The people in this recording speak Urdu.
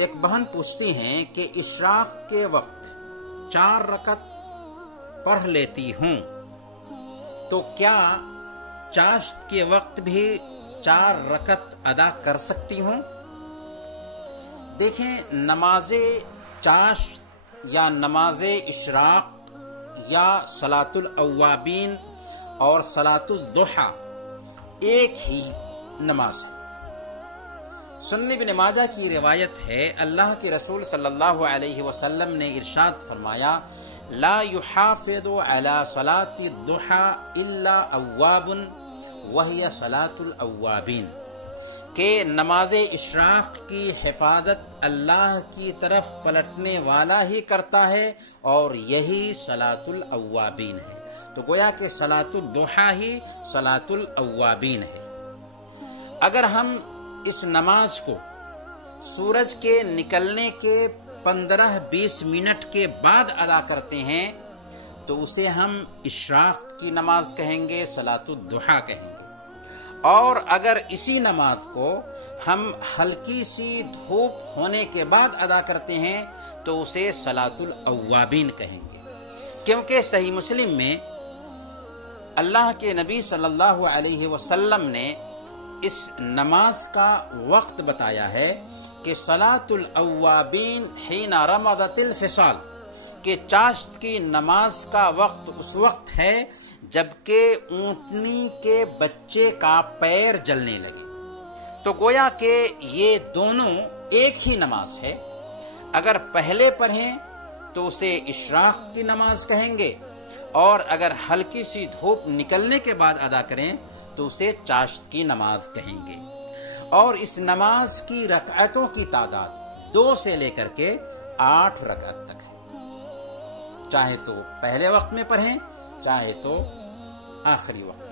ایک بہن پوچھتی ہیں کہ اشراق کے وقت 4 رکعت پڑھ لیتی ہوں تو کیا چاشت کے وقت بھی 4 رکعت ادا کر سکتی ہوں؟ دیکھیں، نماز چاشت یا نماز اشراق یا صلاۃ الاوابین اور صلاۃ الضحیٰ ایک ہی نماز ہے۔ سنن ابن ماجہ کی روایت ہے، اللہ کے رسول صلی اللہ علیہ وسلم نے ارشاد فرمایا، لا يحافظ على صلاة الضحى الا اواب وهي صلاة الاوابین، کہ نماز اشراق کی حفاظت اللہ کی طرف پلٹنے والا ہی کرتا ہے اور یہی صلاة الاوابین ہے۔ تو گویا کہ صلاۃ الضحیٰ ہی صلاۃ الاوابین ہے۔ اگر ہم اس نماز کو سورج کے نکلنے کے 15-20 منٹ کے بعد ادا کرتے ہیں تو اسے ہم اشراق کی نماز کہیں گے، صلاۃ الضحیٰ کہیں گے۔ اور اگر اسی نماز کو ہم ہلکی سی دھوپ ہونے کے بعد ادا کرتے ہیں تو اسے صلاۃ الاوابین کہیں گے، کیونکہ صحیح مسلم میں اللہ کے نبی صلی اللہ علیہ وسلم نے اس نماز کا وقت بتایا ہے کہ صلاۃ الاوابین حین رمضت الفصال، کہ چاشت کی نماز کا وقت اس وقت ہے جبکہ اونٹنی کے بچے کا پیر جلنے لگے۔ تو گویا کہ یہ دونوں ایک ہی نماز ہے۔ اگر پہلے پڑھیں تو اسے اشراق کی نماز کہیں گے، اور اگر ہلکی سی دھوپ نکلنے کے بعد ادا کریں تو اسے چاشت کی نماز کہیں گے۔ اور اس نماز کی رکعتوں کی تعداد 2 سے لے کر کے 8 رکعت تک ہے، چاہے تو پہلے وقت میں پڑھیں چاہے تو آخری وقت۔